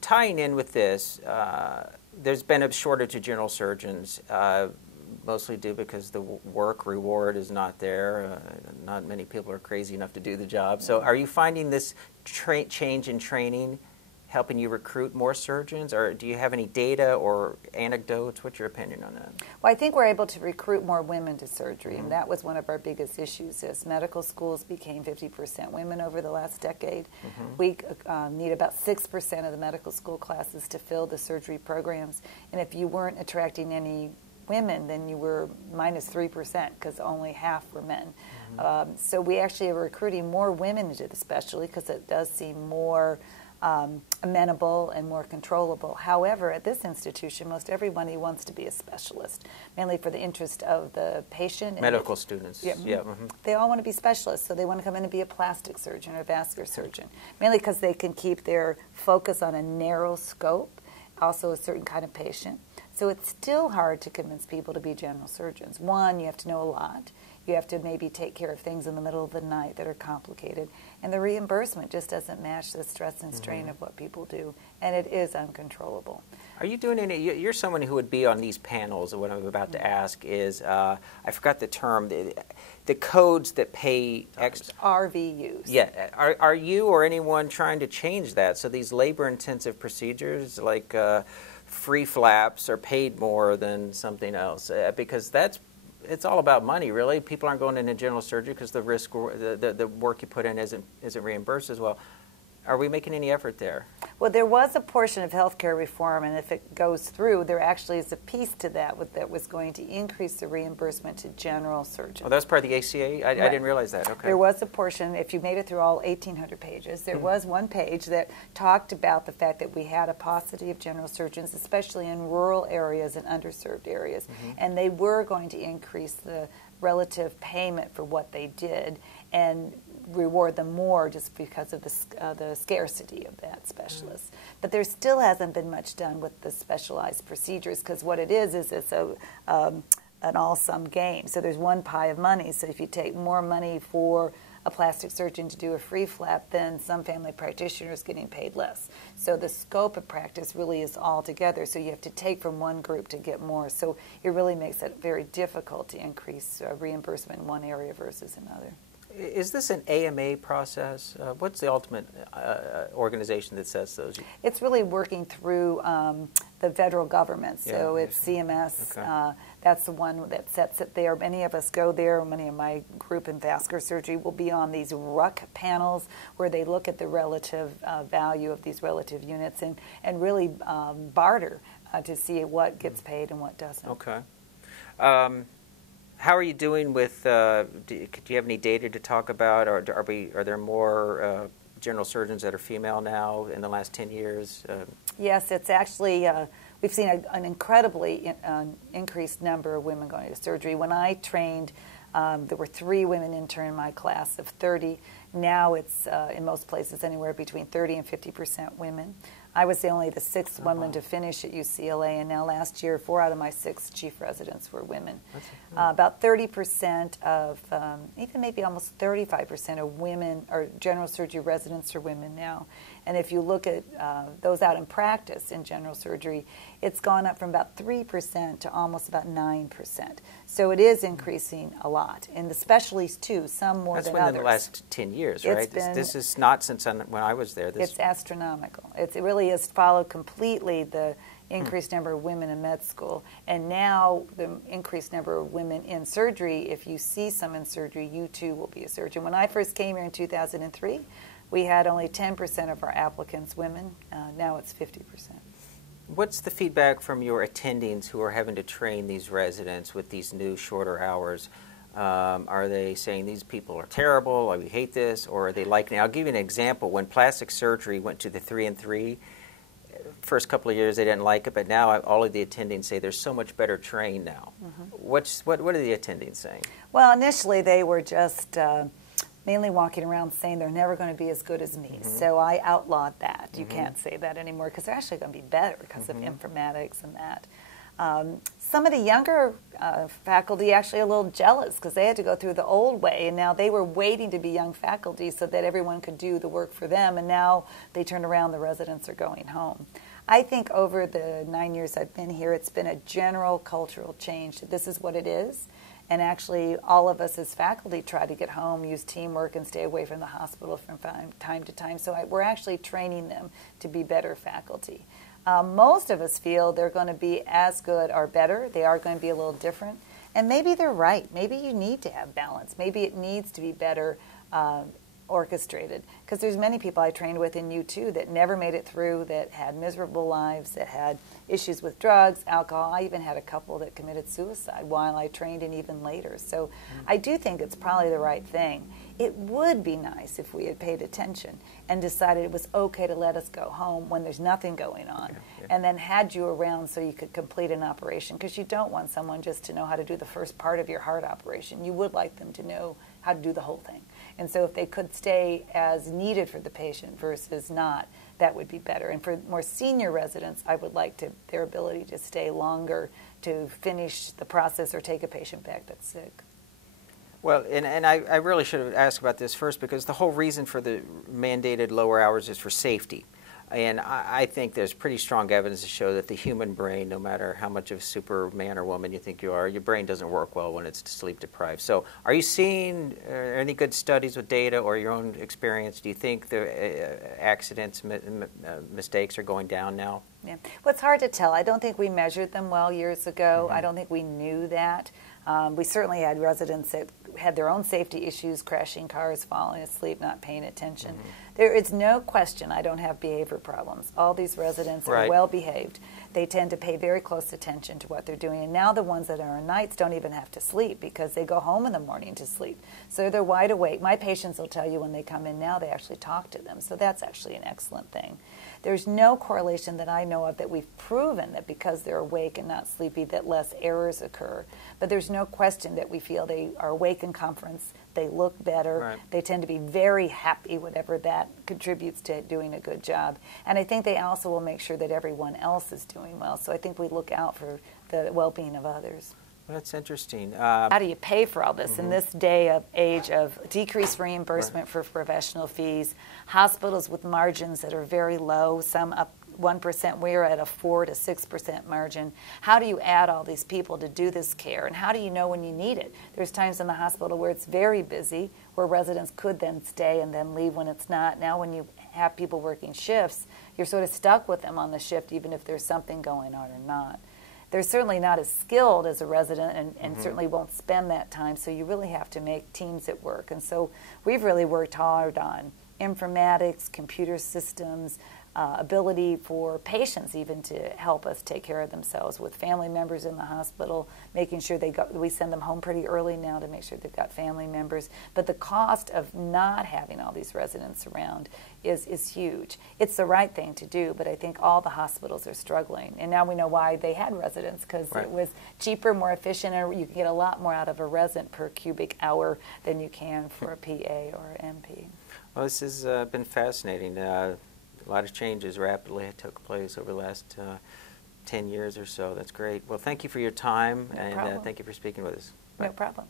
Tying in with this, there's been a shortage of general surgeons, mostly due because the work reward is not there. Not many people are crazy enough to do the job. So are you finding this change in training helping you recruit more surgeons, or do you have any data or anecdotes? What's your opinion on that? Well, I think we're able to recruit more women to surgery, and that was one of our biggest issues. As medical schools became 50% women over the last decade, we need about 6% of the medical school classes to fill the surgery programs, and if you weren't attracting any women, then you were minus 3% because only half were men. So we actually are recruiting more women into the specialty because it does seem more amenable and more controllable. However, at this institution, most everybody wants to be a specialist, mainly for the interest of the patient. Medical students. Yeah. They all want to be specialists, so they want to come in and be a plastic surgeon or a vascular surgeon, mainly because they can keep their focus on a narrow scope, also a certain kind of patient. So it's still hard to convince people to be general surgeons. One, you have to know a lot. You have to maybe take care of things in the middle of the night that are complicated. And the reimbursement just doesn't match the stress and strain of what people do. And it is uncontrollable. Are you doing any, you're someone who would be on these panels, and what I'm about to ask is, I forgot the term, the codes that pay extra. RVUs. Yeah. Are you or anyone trying to change that? So these labor-intensive procedures like free flaps are paid more than something else, because it's all about money, really. People aren't going into general surgery because the risk, the work you put in isn't reimbursed as well. Are we making any effort there? Well, there was a portion of healthcare reform, and if it goes through, there actually is a piece to that that was going to increase the reimbursement to general surgeons. Well, that's part of the ACA? I didn't realize that. Okay. There was a portion, if you made it through all 1,800 pages, there was one page that talked about the fact that we had a paucity of general surgeons, especially in rural areas and underserved areas, and they were going to increase the relative payment for what they did and reward them more just because of the scarcity of that specialist. But there still hasn't been much done with the specialized procedures, because what it is it's an all-sum game. So there's one pie of money. So if you take more money for a plastic surgeon to do a free flap, then some family practitioners getting paid less. So the scope of practice really is all together. So you have to take from one group to get more. So it really makes it very difficult to increase reimbursement in one area versus another. Is this an AMA process? What's the ultimate organization that sets those? It's really working through the federal government. So it's CMS. Okay. That's the one that sets it there. Many of us go there. Many of my group in vascular surgery will be on these RUC panels where they look at the relative value of these relative units and really barter to see what gets paid and what doesn't. Okay. How are you doing with, do you have any data to talk about, or are there more general surgeons that are female now in the last 10 years? Yes, it's actually, we've seen an incredibly increased number of women going to surgery. When I trained, there were 3 women intern in my class of 30. Now it's, in most places, anywhere between 30 and 50% women. I was only the 6th woman to finish at UCLA, and now last year, 4 out of my 6 chief residents were women. About 30% of, even maybe almost 35% of women, or general surgery residents are women now. And if you look at those out in practice in general surgery, it's gone up from about 3% to almost about 9%. So it is increasing a lot. In the specialties, too, some more than others. That's been in the last 10 years, right? This is not since when I was there. It's astronomical. It really has followed completely the increased number of women in med school. And now the increased number of women in surgery, if you see some in surgery, you too will be a surgeon. When I first came here in 2003, we had only 10% of our applicants women. Now it's 50%. What's the feedback from your attendings who are having to train these residents with these new shorter hours? Are they saying these people are terrible, or we hate this, or are they liking it? I'll give you an example. When plastic surgery went to the 3 and 3, first couple of years they didn't like it, but now all of the attendings say they're so much better trained now. What are the attendings saying? Well, initially they were just mainly walking around saying they're never going to be as good as me. So I outlawed that. You can't say that anymore because they're actually going to be better because of informatics and that. Some of the younger faculty actually a little jealous because they had to go through the old way, and now they were waiting to be young faculty so that everyone could do the work for them, and now they turn around, the residents are going home. I think over the 9 years I've been here, it's been a general cultural change. This is what it is. And actually, all of us as faculty try to get home, use teamwork, and stay away from the hospital from time to time. So we're actually training them to be better faculty. Most of us feel they're going to be as good or better. They are going to be a little different. And maybe they're right. Maybe you need to have balance. Maybe it needs to be better orchestrated, because there's many people I trained with in U2 that never made it through, that had miserable lives, that had issues with drugs, alcohol. I even had a couple that committed suicide while I trained and even later. So I do think it's probably the right thing. It would be nice if we had paid attention and decided it was okay to let us go home when there's nothing going on, and then had you around so you could complete an operation, because you don't want someone just to know how to do the first part of your heart operation. You would like them to know how to do the whole thing. And so if they could stay as needed for the patient versus not, that would be better. And for more senior residents, I would like their ability to stay longer to finish the process or take a patient back that's sick. Well, and I really should have asked about this first, because the whole reason for the mandated lower hours is for safety. And I think there's pretty strong evidence to show that the human brain, no matter how much of a superman or woman you think you are, your brain doesn't work well when it's sleep deprived. So are you seeing any good studies with data or your own experience? Do you think the accidents, mistakes are going down now? Yeah. Well, it's hard to tell. I don't think we measured them well years ago. I don't think we knew that. We certainly had residents that had their own safety issues, crashing cars, falling asleep, not paying attention. There is no question I don't have behavior problems. All these residents are well behaved. They tend to pay very close attention to what they're doing. And now the ones that are on nights don't even have to sleep because they go home in the morning to sleep. So they're wide awake. My patients will tell you when they come in now, they actually talk to them. So that's actually an excellent thing. There's no correlation that I know of that we've proven that because they're awake and not sleepy that less errors occur. But there's no question that we feel they are awake in conference, they look better, they tend to be very happy, whatever that contributes to doing a good job. And I think they also will make sure that everyone else is doing well. So I think we look out for the well-being of others. Well, that's interesting. How do you pay for all this in this age of decreased reimbursement for professional fees, hospitals with margins that are very low, some up 1%, we're at a 4 to 6% margin. How do you add all these people to do this care, and how do you know when you need it? There's times in the hospital where it's very busy, where residents could then stay and then leave when it's not. Now when you have people working shifts, you're sort of stuck with them on the shift even if there's something going on or not. They're certainly not as skilled as a resident and certainly won't spend that time, so you really have to make teams at work. And so we've really worked hard on informatics, computer systems, ability for patients even to help us take care of themselves with family members in the hospital, making sure we send them home pretty early now to make sure they've got family members. But the cost of not having all these residents around is huge. It's the right thing to do, but I think all the hospitals are struggling. And now we know why they had residents, because it was cheaper, more efficient, and you can get a lot more out of a resident per cubic hour than you can for a PA or an MP. Well, this has been fascinating. A lot of changes rapidly took place over the last 10 years or so. That's great. Well, thank you for your time, and thank you for speaking with us. Bye. No problem.